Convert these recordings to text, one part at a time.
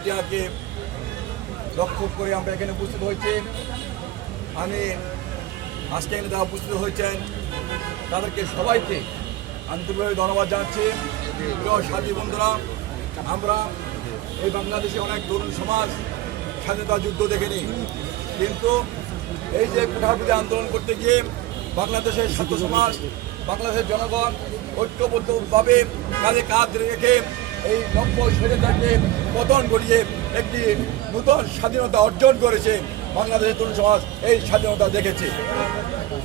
ইতিহাসকে লক্ষ্য করে আমরা এখানে উপস্থিত হয়েছি। আমি আজকে এখানে যারা উপস্থিত হয়েছেন তাদেরকে সবাইকে আন্তরিকভাবে ধন্যবাদ জানাচ্ছি। প্রিয় সাথী বন্ধুরা, আমরা এই বাংলাদেশে অনেক তরুণ সমাজ স্বাধীনতা যুদ্ধ দেখেনি, কিন্তু এই যে কোঠাপতি আন্দোলন করতে গিয়ে বাংলাদেশের ছাত্র সমাজ, বাংলাদেশের জনগণ ঐক্যবদ্ধভাবে কাঁধে কাঁধ রেখে এই নব্বই স্বৈরাচারকে পতন ঘটিয়ে একটি নূতন স্বাধীনতা অর্জন করেছে। বাংলাদেশের তরুণ সমাজ এই স্বাধীনতা দেখেছে।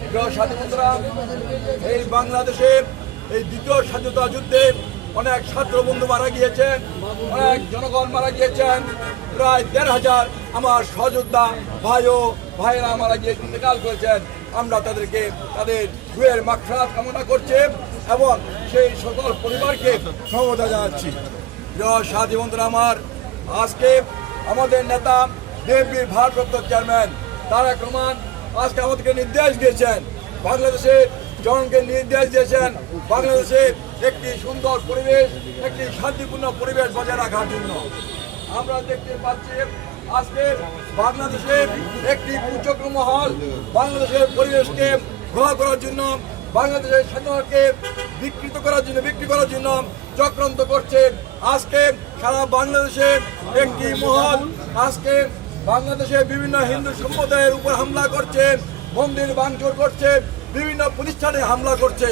প্রিয় সাথী বন্ধুরা, এই বাংলাদেশে এই দ্বিতীয় স্বাধীনতা যুদ্ধে অনেক ছাত্র বন্ধু মারা গিয়েছেন, অনেক জনগণ মারা গিয়েছেন। প্রায় ১,৫০০ আমার সহযোদ্ধা ভাইয়েরা মারা গিয়ে ইন্তেকাল করেছেন। আমরা তাদেরকে তাদের রুহের মাগফিরাত কামনা করছি এবং সেই সকল পরিবারকে সমবেদনা জানাচ্ছি। প্রিয় সাথী বন্ধুরা আমার, আজকে আমাদের নেতা বিএনপির ভারপ্রাপ্ত চেয়ারম্যান তারেক রহমান আজকে আমাদেরকে নির্দেশ দিয়েছেন, বাংলাদেশের জনগণকে নির্দেশ দিয়েছেন বাংলাদেশে একটি সুন্দর পরিবেশ, একটি শান্তিপূর্ণ পরিবেশ বজায় রাখার জন্য। আমরা দেখতে পাচ্ছি আজকে বাংলাদেশের একটি কুচক্র মহল বাংলাদেশের পরিবেশকে ঘোলা করার জন্য, বাংলাদেশের স্বাধীনতাকে বিকৃতি করার জন্য চক্রান্ত করছে। আজকে সারা বাংলাদেশে একটি মহল আজকে বাংলাদেশের বিভিন্ন হিন্দু সম্প্রদায়ের উপর হামলা করছে, মন্দির ভাঙচুর করছে, বিভিন্ন প্রতিষ্ঠানে হামলা করছে।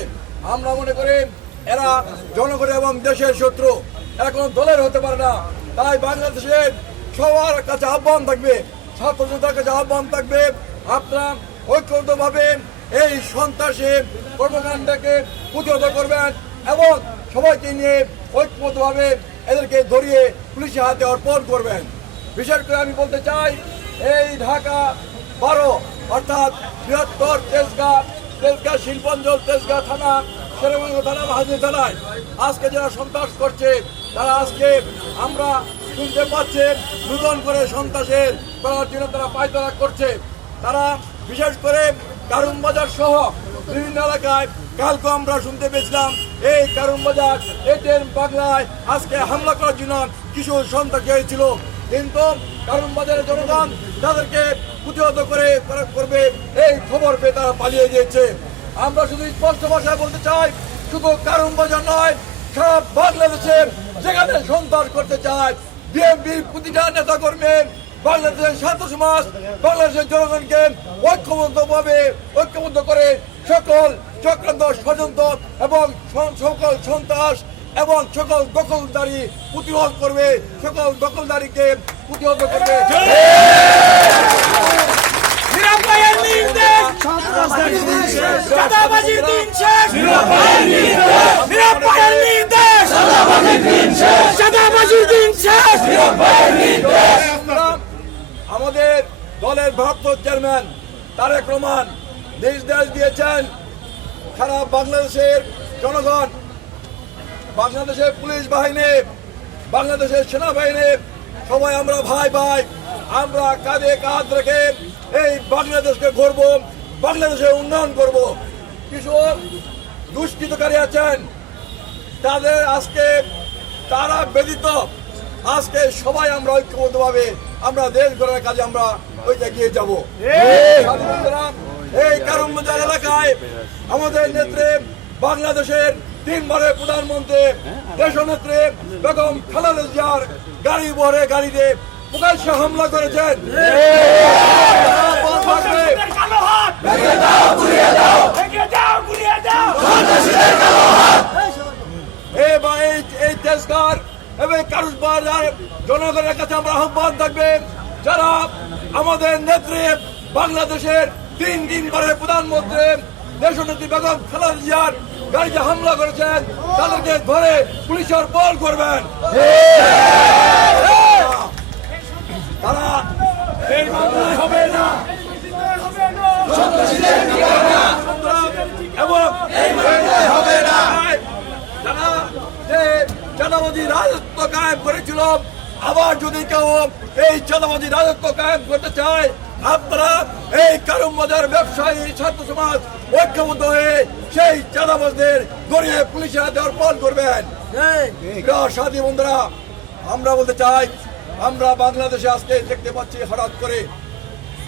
আমরা মনে করি এরা জনগণ এবং দেশের শত্রু, এরা কোনো দলের হতে পারে না। তাই বাংলাদেশের সবার কাছে আহ্বান থাকবে, ছাত্রদের কাছে আহ্বান থাকবে, আপনারা ঐক্যবদ্ধভাবে এই সন্ত্রাসী কর্মকাণ্ডকে প্রতিহত করবেন এবং সবাইকে নিয়ে ঐক্যবদ্ধভাবে এদেরকে ধরিয়ে পুলিশের হাতে অর্পণ করবেন। বিশেষ করে আমি বলতে চাই, এই ঢাকা 12 অর্থাৎ বৃহত্তর তেজগাঁ শিল্পাঞ্চল, তেজগাঁ থানা, শেরেবাংলা থানা, হাজি থানায় আজকে যারা সন্ত্রাস করছে, তারা আজকে আমরা শুনতে পাচ্ছি নূতন করে সন্ত্রাসের করার জন্য তারা পায়তারা করছে। তারা বিশেষ করে কারুন বাজার সহ বিভিন্ন এলাকায় কালকে আমরা শুনতে পেয়েছিলাম এই কারুন বাজার এদের বাংলায় আজকে হামলা করার জন্য কিছু সন্ত্রাস হয়েছিল, কিন্তু কারুন বাজারের জনগণ তাদেরকে প্রতিহত করবে এই খবর পেয়ে তারা পালিয়ে গিয়েছে। আমরা শুধু স্পষ্ট ভাষায় বলতে চাই, শুধু কারুন বাজার নয়, সারা বাংলাদেশে যেখানে সন্ত্রাস করতে চায় বিএনপির প্রতিটা নেতা কর্মী, বাংলাদেশের ছাত্র সমাজ, বাংলাদেশের জনগণকে ঐক্যবদ্ধ করে সকল চক্রান্ত, ষড়যন্ত্র এবং সকল সন্ত্রাস এবং সকল দখলদারি প্রতিরোধ করবে, সকল দখলদারিকে প্রতিহত করবে। আমাদের দলের ভারপ্রাপ্ত চেয়ারম্যান তারেক রহমান নির্দেশ দিয়েছেন, সারা বাংলাদেশের জনগণ, বাংলাদেশের পুলিশ বাহিনী, বাংলাদেশের সেনাবাহিনী সবাই আমরা ভাই, আমরা কাঁধে কাঁধ রেখে এই বাংলাদেশকে গড়ব, বাংলাদেশের উন্নয়ন করব। কিছু দুষ্কৃতকারী আছেন, তাদের আজকে তারা ব্যতীত আজকে সবাই আমরা ঐক্যবদ্ধভাবে আমরা দেশ গড়ার কাজে আমরা এগিয়ে যাব। এই কারুন বাজার এলাকায় আমাদের নেত্রী, বাংলাদেশের 3 বারের প্রধানমন্ত্রী, দেশনেত্রী বেগম খালেদা জিয়ার গাড়িতে প্রকাশ্যে হামলা করেছেন। এই তেজগাঁর এবং কারুন বাজার জনগণের কাছে আমরা আহ্বান থাকবে, যারা আমাদের নেত্রী, বাংলাদেশের 3 বারের প্রধানমন্ত্রী, দেশনেত্রী বেগম খালেদা জিয়ার গাড়িতে হামলা করেছেন, তাদেরকে ধরে পুলিশের বল করবেন। তারা এই বাংলায় হবে না এবং এই বাংলায় হবে না। তারা যে চাঁদাবাজি রাজত্ব কায়েম করেছিল, আবার যদি কেউ এই চাঁদাবাজি রাজত্ব কায়েম করতে চায়, আপনারা এই কারুন বাজার ব্যবসায়ী ছাত্র সমাজ ঐক্যবদ্ধ হয়ে সেই চাঁদাবাজদের ধরিয়ে পুলিশের হাতে অর্পণ করবেন। সাথী বন্ধুরা, আমরা বলতে চাই, আমরা বাংলাদেশে আজকে দেখতে পাচ্ছি হঠাৎ করে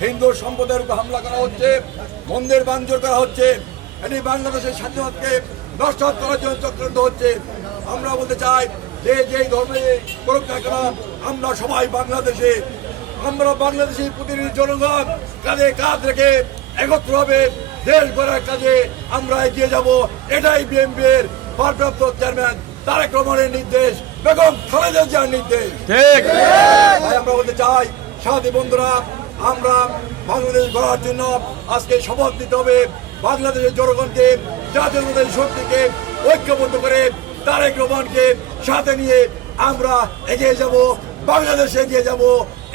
হিন্দু সম্প্রদায়ের উপর হামলা করা হচ্ছে, মন্দির ভাঙচুর করা হচ্ছে। এটি বাংলাদেশের স্বাধীনতাকে নষ্ট করার জন্য চক্রান্ত হচ্ছে। আমরা বলতে চাই যে যেই ধর্মে করুক না কেন, আমরা সবাই বাংলাদেশে, আমরা বাংলাদেশের প্রতিনিধি জনগণ কাঁধে কাঁধ রেখে একত্র হবে দেশ গড়ার কাজে আমরা এগিয়ে যাব। এটাই বিএনপির ভারপ্রাপ্ত চেয়ারম্যান তারেক রহমানের নির্দেশ, বেগম খালেদা জিয়ার নির্দেশ। ঠিক তাই আমরা বলতে চাই সাথী বন্ধুরা, আমরা বাংলাদেশ গড়ার জন্য আজকে শপথ নিতে হবে। বাংলাদেশের জনগণকে, জাতীয় শক্তিকে ঐক্যবদ্ধ করে তারেক রহমানকে সাথে নিয়ে আমরা এগিয়ে যাব, বাংলাদেশে এগিয়ে যাব।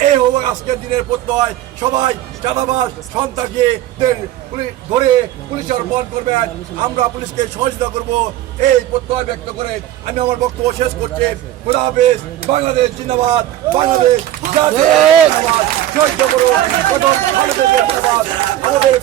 এই হোক আজকের দিনের প্রত্যয়। সবাই চাঁদাবাজ সন্ত্রাসী ধরে পুলিশে অর্পণ করবেন, আমরা পুলিশকে সহযোগিতা করব, এই প্রত্যয় ব্যক্ত করে আমি আমার বক্তব্য শেষ করছি। খোদা হাফেজ। বাংলাদেশ জিন্দাবাদ, বাংলাদেশ জিন্দাবাদ। সহ্য করুন, প্রথম বাংলাদেশের জিন্দাবাদ। আমাদের